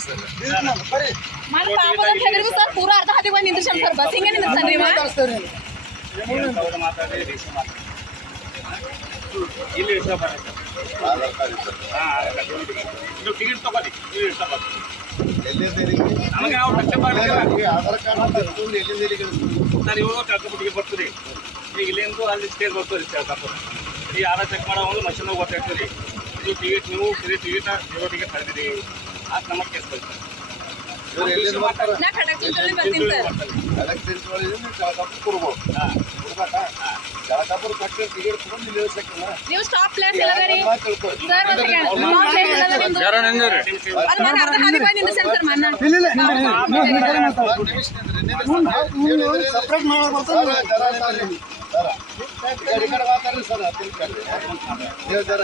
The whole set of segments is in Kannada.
ಸರ್ ಸರ್ ಅರ್ಧ ಸರ್ ನೀವು ಇಲ್ಲಿ ಟಿಕೆಟ್ ಇಲ್ಲಿ ನಮಗೆ ಯಾವ ಟಚ್ ಮಾಡಲಿಲ್ಲ ಆಧಾರ್ ಕಾರ್ಡ್ ಎಲ್ಲಿಂದ ಸರ್ ಇವಾಗ ಕಾಕಪುಟ್ಟಿಗೆ ಬರ್ತದೆ ಈಗ ಇಲ್ಲಿಂದ ಅಲ್ಲಿ ಸ್ಟೇಜ್ ಬರ್ತದೆ ಕಾಕಪುರ ಈ ಆರಾ ಚೆಕ್ ಮಾಡೋ ಮಷಿನ್ ಗೊತ್ತಾಗ್ತದೆ. ಇದು ಟಿಕೆಟ್ ನೀವು ಫ್ರೀ ಟಿಕೆಟ್ ನೀವು ಟಿಕೆಟ್ ಕಳೆದಿರಿ ನಮಗೆ ಕೇಸ್ ಬರ್ತದೆ ಇವ್ರು ಎಲ್ಲಿಂದ ಬರ್ತಾರೆ ನಾ ಖಡಕ್ ಚಿಂಚೋಳಿ ಬರ್ತೀನಿ ಸರ್ ಕಲೆಕ್ಟ್ ತಿಳ್ಕೊಳ್ಳಿದ್ರೆ ಜಳಕಾಪುರ ಕೊಡ್ಬೋದು ಕೊಡ್ಬೇಕಾ ಜಳಕಾಪುರ ಕಟ್ಟಿ ಟಿಕೆಟ್ ತಗೊಂಡು ಇಲ್ಲಿ ಇಳಿಸಕ್ಕಿಲ್ಲ ನೀವು ಸ್ಟಾಪ್ ಪ್ಲೇಸ್ ಇಲ್ಲ ರೀ ಮಾತು ತಿಳ್ಕೊ ಸರ್ ಒಂದು ಸೆಕೆಂಡ್ ಸ್ಟಾಪ್ ಪ್ಲೇಸ್ ಇಲ್ಲ ನಿಮ್ದು ಅಲ್ಲಿ ಮನೆ ಅರ್ಧ ಹಾದಿ ಬಂದು ನಿಂದ್ರಶನ್ ಸರ್ ಮನ್ನ ಸಪ್ರೇಟ್ ಮಾಡಬೇಕು ಈ ಕಡೆ ಮಾತಾಡ್ರಿ ಸರ್ ತಿಳ್ಕೊಳ್ರಿ ನೀವು ಜರ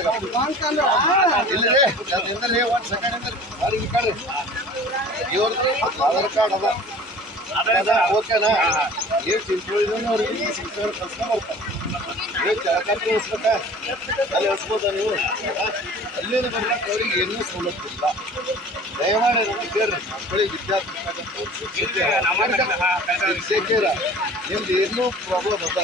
ಇಲ್ಲೇ ನಿಂದಲೇ ಒಂದು ಸೆಕೆಂಡ್ ಇವ್ರದ್ದು ಆಧಾರ್ ಕಾರ್ಡ್ ಅದ ಓಕೆನಾ? ನೀವು ತಿಳ್ಕೊಳ್ಳಿದ್ರು ಅವ್ರಿಗೆ ಶಿಕ್ಷಣ ಕಲ್ಸ್ಕೊಂಡ್ ಬರ್ತಾರೆ ನೀವು ಜಳಕಾಪುರ ಇಳಿಸ್ಬೇಕಾ ಅಲ್ಲಿ ಇಳಿಸ್ಬೋದಾ ನೀವು? ಅಲ್ಲಿಂದ ಬರ್ಲಿಕ್ಕೆ ಅವ್ರಿಗೆ ಏನೂ ಸವಲತ್ತು ಇಲ್ಲ. ದಯಮಾಡಿ ನನಗೆ ಕೇಳ್ರಿ. ವಿದ್ಯಾರ್ಥಿ ಶಿಕ್ಷಕರ ನಿಮ್ದು ಏನೂ ಪ್ರಾಬ್ಲಮ್ ಅದ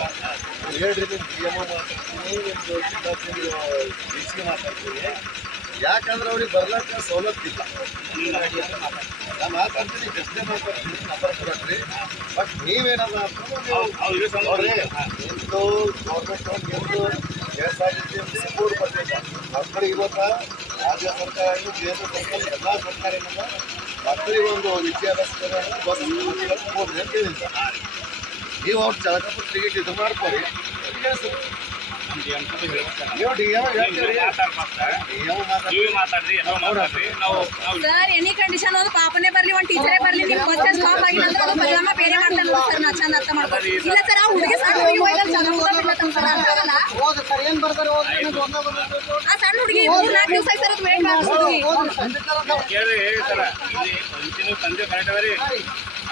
ಹೇಳ್ರಿ ನಿಮ್ಮ ಪಿ ಎಂ ಮಾತಾಡ್ತೀನಿ ವಿದ್ಯಾರ್ಥಿ ಡಿ ಯಾಕಂದ್ರೆ ಅವ್ರಿಗೆ ಬರ್ಲಕ್ಕ ಸವಲತ್ತಿಲ್ಲ ಮಾತಾಡ್ತೀನಿ ಪ್ರಶ್ನೆ ಮಾತಾಡ್ತೀನಿ ನಂಬರ್ ಬಟ್ ನೀವೇನಾದ್ರು ನೋಡ್ರಿ government S R T C ಮಕ್ಕಳಿಗೆ ಇವತ್ತ ರಾಜ್ಯ ಸರ್ಕಾರ ಕೇಂದ್ರ ಸರ್ಕಾರ ಎಲ್ಲ ಸರ್ಕಾರಿ ಏನಲ್ಲ ಮಕ್ಕಳಿಗೆ ಒಂದು ವಿದ್ಯಾಭ್ಯಾಸ ಬಸ್ ಕೊಡ್ರಿ ಅಂತ ನೀವು ಅವ್ರು ಜಳಕಪ್ಪ ಟಿಕೆಟ್ ಇದು ಮಾಡ್ಕೊರಿ. ಸರ್ ಎನಿ ಕಂಡೀಷನ್ ಒಂದು ಪಾಪನೇ ಬರ್ಲಿ, ಒಂದು ಟೀಚರೇ ಬರ್ಲಿ, ನಿಮ್ ಬಸ್ ಸ್ಟಾಪ್ ಆಗಿಲ್ಲ ಅಂದ್ರೆ ಅದು ಪರಿಣಾಮ ಬೇರೆ ಮಾಡ್ತಾನೆ ಸರ್ ನಾ ಚಂದ ಅರ್ಥ ಮಾಡ್ಕೊಂಡು ಇಲ್ಲ ಸರ್ ಆ ಹುಡುಗಿ ಸರ್ ಅರ್ಥ ಆಗಲ್ಲ? ಆ ಸಣ್ಣ ಹುಡುಗಿ ಮೂರ್ ನಾಲ್ಕು ದಿವಸ ಸರ್ ಅದು ವೇಟ್ ಹುಡುಗಿ ಕೇಳ್ರಿ ಸರ್ ಇಲ್ಲಿ ಸಂಜೆ ಕರೆಕ್ಟ್